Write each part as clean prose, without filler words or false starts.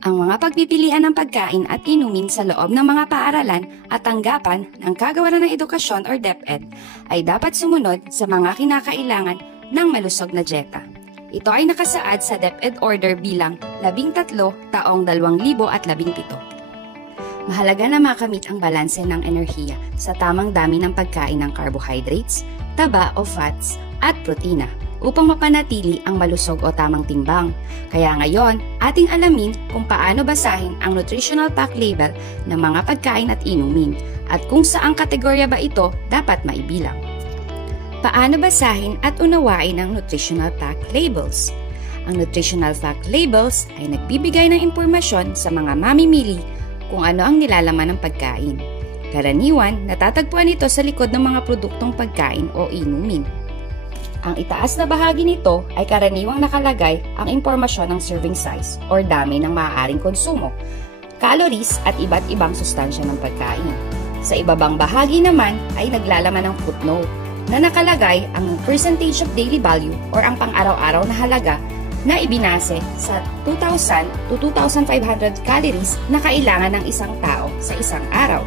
Ang mga pagpipilian ng pagkain at inumin sa loob ng mga paaralan at tanggapan ng kagawaran ng edukasyon or DepEd ay dapat sumunod sa mga kinakailangan ng malusog na dieta. Ito ay nakasaad sa DepEd Order bilang 13 taong 2017. Mahalaga na makamit ang balanse ng enerhiya sa tamang dami ng pagkain ng carbohydrates, taba o fats at protina upang mapanatili ang malusog o tamang timbang. Kaya ngayon, ating alamin kung paano basahin ang nutritional pack label ng mga pagkain at inumin at kung saang kategorya ba ito dapat maibilang. Paano basahin at unawain ang nutritional pack labels? Ang nutritional pack labels ay nagbibigay ng impormasyon sa mga mamimili kung ano ang nilalaman ng pagkain. Karaniwan, natatagpuan ito sa likod ng mga produktong pagkain o inumin. Ang itaas na bahagi nito ay karaniwang nakalagay ang impormasyon ng serving size or dami ng maaaring konsumo, calories at iba't ibang sustansya ng pagkain. Sa ibabang bahagi naman ay naglalaman ng footnote na nakalagay ang percentage of daily value or ang pang-araw-araw na halaga na ibinase sa 2,000 to 2,500 calories na kailangan ng isang tao sa isang araw.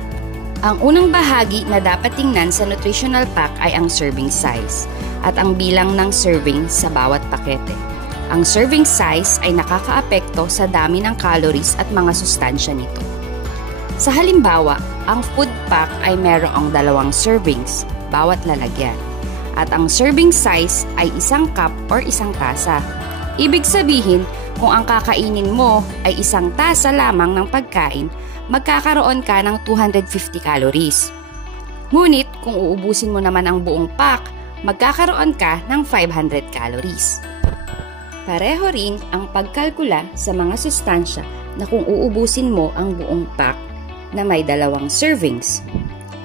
Ang unang bahagi na dapat tingnan sa nutritional pack ay ang serving size at ang bilang ng serving sa bawat pakete. Ang serving size ay nakakaapekto sa dami ng calories at mga sustansya nito. Sa halimbawa, ang food pack ay mayroong 2 servings, bawat lalagyan. At ang serving size ay 1 cup or 1 tasa. Ibig sabihin, kung ang kakainin mo ay 1 tasa lamang ng pagkain, magkakaroon ka ng 250 calories. Ngunit kung uubusin mo naman ang buong pack, magkakaroon ka ng 500 calories. Pareho rin ang pagkalkula sa mga sustansya na kung uubusin mo ang buong pack na may 2 servings.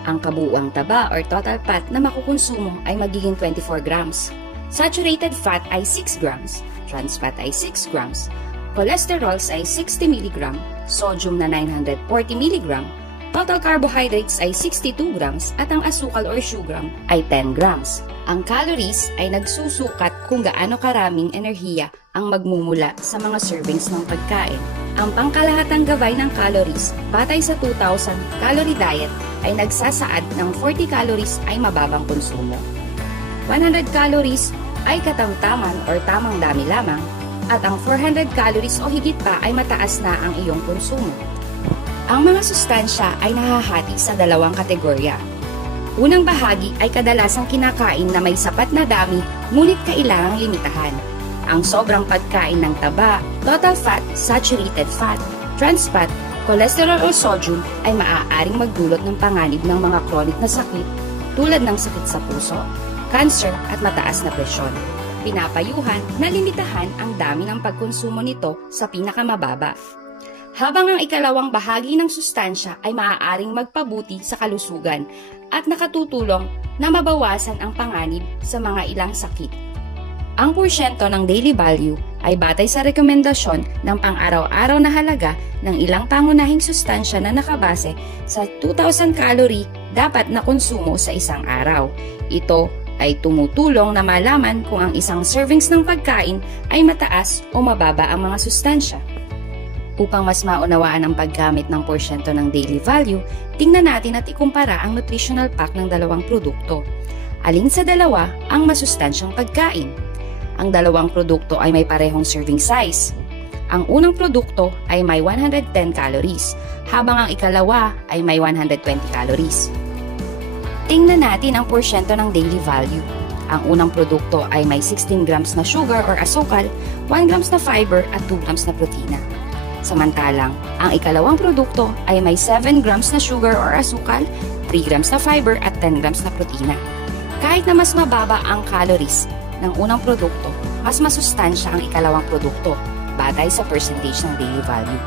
Ang kabuuang taba or total fat na makukonsumo ay magiging 24 grams. Saturated fat ay 6 grams, trans fat ay 6 grams, cholesterols ay 60 mg, sodium na 940 mg, total carbohydrates ay 62 grams at ang asukal or sugar ay 10 grams. Ang calories ay nagsusukat kung gaano karaming enerhiya ang magmumula sa mga servings ng pagkain. Ang pangkalahatang gabay ng calories batay sa 2,000 calorie diet ay nagsasaad ng 40 calories ay mababang konsumo. 100 calories ay katamtaman or tamang dami lamang at ang 400 calories o higit pa ay mataas na ang iyong konsumo. Ang mga sustansya ay nahahati sa 2 kategorya. Unang bahagi ay kadalasang kinakain na may sapat na dami ngunit kailangang limitahan. Ang sobrang pagkain ng taba, total fat, saturated fat, trans fat, cholesterol o sodium ay maaaring magdulot ng panganib ng mga chronic na sakit tulad ng sakit sa puso, cancer at mataas na presyon. Pinapayuhan na limitahan ang dami ng pagkonsumo nito sa pinakamababa. Habang ang ikalawang bahagi ng sustansya ay maaaring magpabuti sa kalusugan at nakatutulong na mabawasan ang panganib sa mga ilang sakit. Ang porsyento ng daily value ay batay sa rekomendasyon ng pang-araw-araw na halaga ng ilang pangunahing sustansya na nakabase sa 2,000 calorie dapat na konsumo sa isang araw. Ito ay tumutulong na malaman kung ang isang servings ng pagkain ay mataas o mababa ang mga sustansya. Upang mas maunawaan ang paggamit ng porsyento ng daily value, tingnan natin at ikumpara ang nutritional pack ng 2 produkto. Alin sa dalawa ang masustansyang pagkain? Ang 2 produkto ay may parehong serving size. Ang unang produkto ay may 110 calories, habang ang ikalawa ay may 120 calories. Tingnan natin ang porsyento ng daily value. Ang unang produkto ay may 16 grams na sugar or asukal, 1 grams na fiber at 2 grams na protina. Samantalang, ang ikalawang produkto ay may 7 grams na sugar or asukal, 3 grams na fiber at 10 grams na protina. Kahit na mas mababa ang calories ng unang produkto, mas masustansya ang ikalawang produkto batay sa percentage ng daily value.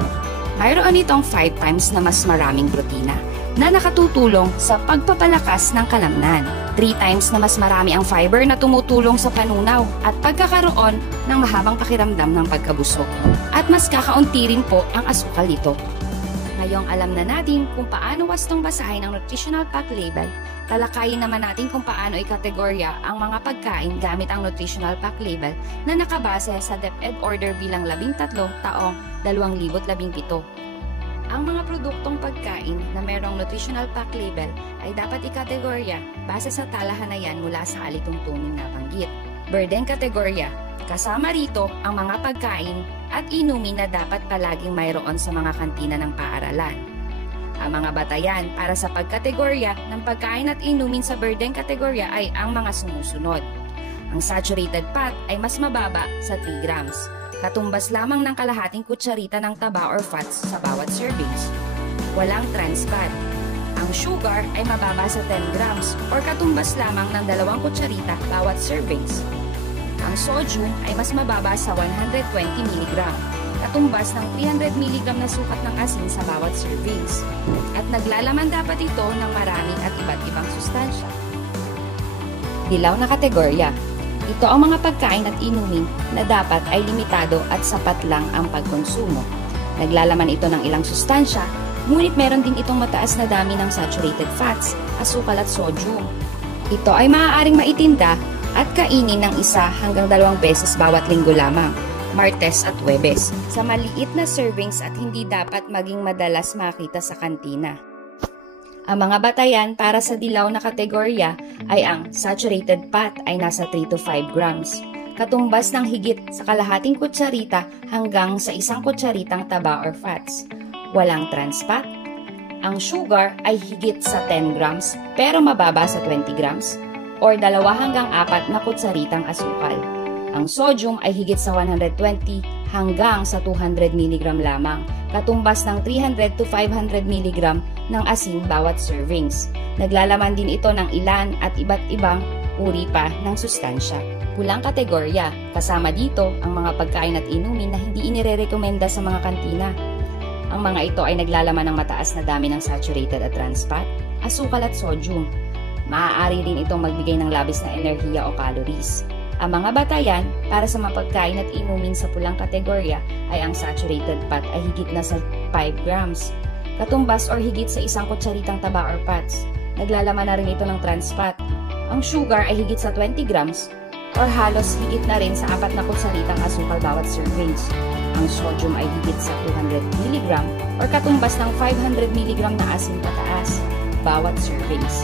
Mayroon itong 5 times na mas maraming protina na nakatutulong sa pagpapalakas ng kalamnan, 3 times na mas marami ang fiber na tumutulong sa panunaw at pagkakaroon ng mahabang pakiramdam ng pagkabusog, at mas kakaunti rin po ang asukal nito. Ngayong alam na natin kung paano wastong basahin ang nutritional pack label, talakayin naman natin kung paano ikategorya ang mga pagkain gamit ang nutritional pack label na nakabase sa DepEd Order bilang 13 taong 2017. Ang mga produktong pagkain na mayroong nutritional pack label ay dapat ikategorya base sa talahanayan mula sa alituntunin na banggit. Burden kategorya. Kasama rito ang mga pagkain at inumin na dapat palaging mayroon sa mga kantina ng paaralan. Ang mga batayan para sa pagkategorya ng pagkain at inumin sa burden kategorya ay ang mga sumusunod. Ang saturated fat ay mas mababa sa 3 grams. Katumbas lamang ng kalahating kutsarita ng taba or fats sa bawat servings. Walang trans fat. Ang sugar ay mababa sa 10 grams or katumbas lamang ng 2 kutsarita bawat servings. Ang sodium ay mas mababa sa 120 mg, katumbas ng 300 mg na sukat ng asin sa bawat servings. At naglalaman dapat ito ng maraming at iba't ibang sustansya. Dilaw na kategorya. Ito ang mga pagkain at inumin na dapat ay limitado at sapat lang ang pagkonsumo. Naglalaman ito ng ilang sustansya, ngunit meron din itong mataas na dami ng saturated fats, asukal at sodium. Ito ay maaaring maitinda at kainin ng 1 hanggang 2 beses bawat linggo lamang, Martes at Huwebes, sa maliit na servings at hindi dapat maging madalas makita sa kantina. Ang mga batayan para sa dilaw na kategorya ay ang saturated fat ay nasa 3 to 5 grams, katumbas ng higit sa kalahating kutsarita hanggang sa 1 kutsaritang taba or fats. Walang trans fat. Ang sugar ay higit sa 10 grams pero mababa sa 20 grams or 2 hanggang 4 na kutsaritang asukal. Ang sodium ay higit sa 120 hanggang sa 200 mg lamang, katumbas ng 300 to 500 mg ng asin bawat servings. Naglalaman din ito ng ilan at iba't ibang uri pa ng sustansya. Pulang kategorya, kasama dito ang mga pagkain at inumin na hindi inirerekomenda sa mga kantina. Ang mga ito ay naglalaman ng mataas na dami ng saturated at trans fat, asukal at sodium. Maaari rin itong magbigay ng labis na enerhiya o calories. Ang mga batayan para sa mga pagkain at inumin sa pulang kategorya ay ang saturated fat ay higit na sa 5 grams, katumbas or higit sa 1 kutsaritang taba or fats. Naglalaman na rin ito ng trans fat. Ang sugar ay higit sa 20 grams or halos higit na rin sa 4 na kutsaritang asukal bawat servings. Ang sodium ay higit sa 200 mg or katumbas ng 500 mg na asin pataas bawat servings.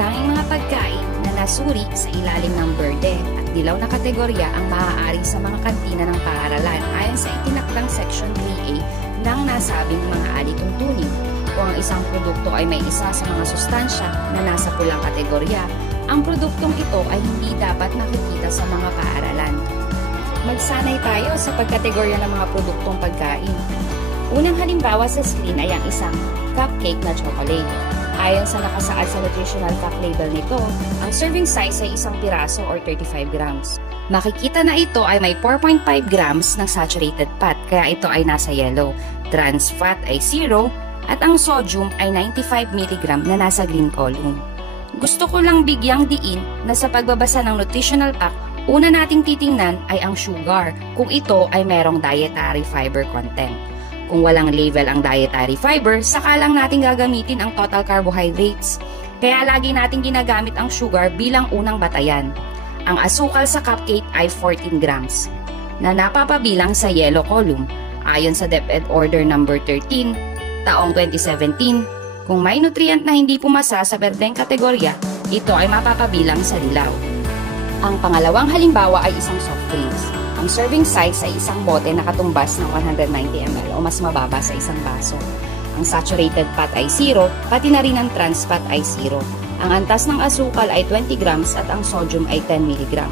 Tanging mga pagkain na nasuri sa ilalim ng burden at dilaw na kategorya ang maaari sa mga kantina ng paaralan ayon sa itinakdang Section 3A ng nasabing mga alituntunin. Kung ang isang produkto ay may isa sa mga sustansya na nasa pulang kategorya, ang produktong ito ay hindi dapat makikita sa mga paaralan. Magsanay tayo sa pagkategorya ng mga produktong pagkain. Unang halimbawa sa screen ay ang isang cupcake na chocolate. Ayon sa nakasaad sa nutritional pack label nito, ang serving size ay 1 piraso or 35 grams. Makikita na ito ay may 4.5 grams ng saturated fat, kaya ito ay nasa yellow. Trans fat ay 0 at ang sodium ay 95 mg na nasa green column. Gusto ko lang bigyang diin na sa pagbabasa ng nutritional pack, una nating titingnan ay ang sugar kung ito ay merong dietary fiber content. Kung walang label ang dietary fiber, saka lang natin gagamitin ang total carbohydrates. Kaya lagi natin ginagamit ang sugar bilang unang batayan. Ang asukal sa cupcake ay 14 grams, na napapabilang sa yellow column. Ayon sa DepEd Order No. 13, taong 2017, kung may nutrient na hindi pumasa sa berdeng kategorya, ito ay mapapabilang sa dilaw. Ang pangalawang halimbawa ay isang soft drinks. Ang serving size ay 1 bote na katumbas ng 190 ml o mas mababa sa 1 baso. Ang saturated fat ay 0, pati na rin ang trans fat ay 0. Ang antas ng asukal ay 20 grams at ang sodium ay 10 mg.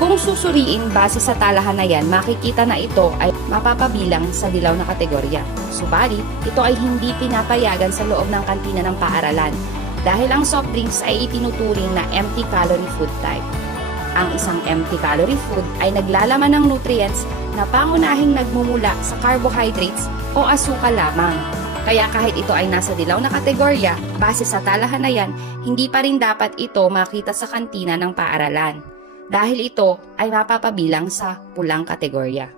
Kung susuriin base sa talahanayan, makikita na ito ay mapapabilang sa dilaw na kategorya. Subalit, ito ay hindi pinapayagan sa loob ng kantina ng paaralan dahil ang soft drinks ay itinuturing na empty calorie food type. Ang isang empty calorie food ay naglalaman ng nutrients na pangunahing nagmumula sa carbohydrates o asukal lamang. Kaya kahit ito ay nasa dilaw na kategorya, base sa talahanayan, hindi pa rin dapat ito makita sa kantina ng paaralan dahil ito ay mapapabilang sa pulang kategorya.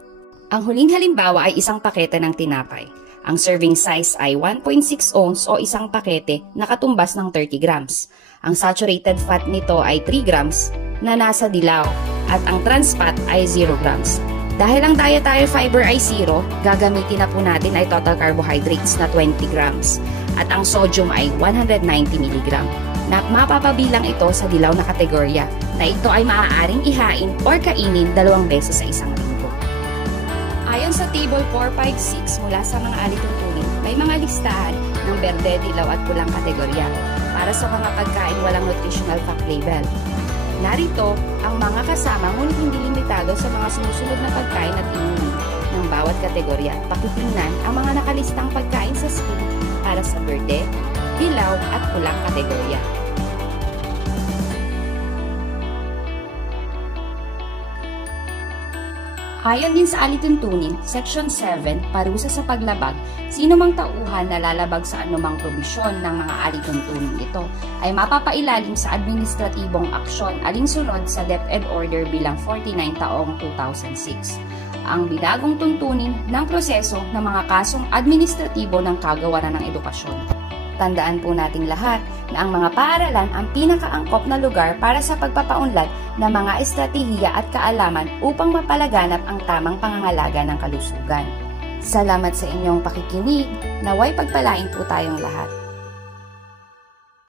Ang huling halimbawa ay isang pakete ng tinapay. Ang serving size ay 1.6 ounce o isang pakete na katumbas ng 30 grams. Ang saturated fat nito ay 3 grams na nasa dilaw at ang trans fat ay 0 grams. Dahil ang dietary fiber ay 0, gagamitin na po natin ay total carbohydrates na 20 grams at ang sodium ay 190 mg. Na mapapabilang ito sa dilaw na kategorya na ito ay maaaring ihain or kainin 2 beses sa isang linggo. Ayon sa Table 456 mula sa mga alituntunin, may mga listahan ng berde, dilaw at pulang kategorya para sa mga pagkain walang nutritional fact label. Narito ang mga kasama ngunit hindi limitado sa mga sumusunod na pagkain at inumin ng bawat kategorya. Pakitingnan ang mga nakalistang pagkain sa screen para sa berde, dilaw at pulang kategorya. Ayon din sa alituntunin, Section 7, parusa sa paglabag, sino mang tauhan na lalabag sa anumang probisyon ng mga alituntunin ito ay mapapailalim sa administratibong aksyon alinsunod sa DepEd Order bilang 49 taong 2006. Ang binagong tuntunin ng proseso ng mga kasong administratibo ng kagawaran ng edukasyon. Tandaan po nating lahat na ang mga paaralan ang pinakaangkop na lugar para sa pagpapaunlad ng mga estratehiya at kaalaman upang mapalaganap ang tamang pangangalaga ng kalusugan. Salamat sa inyong pakikinig, naway pagpalain po tayong lahat.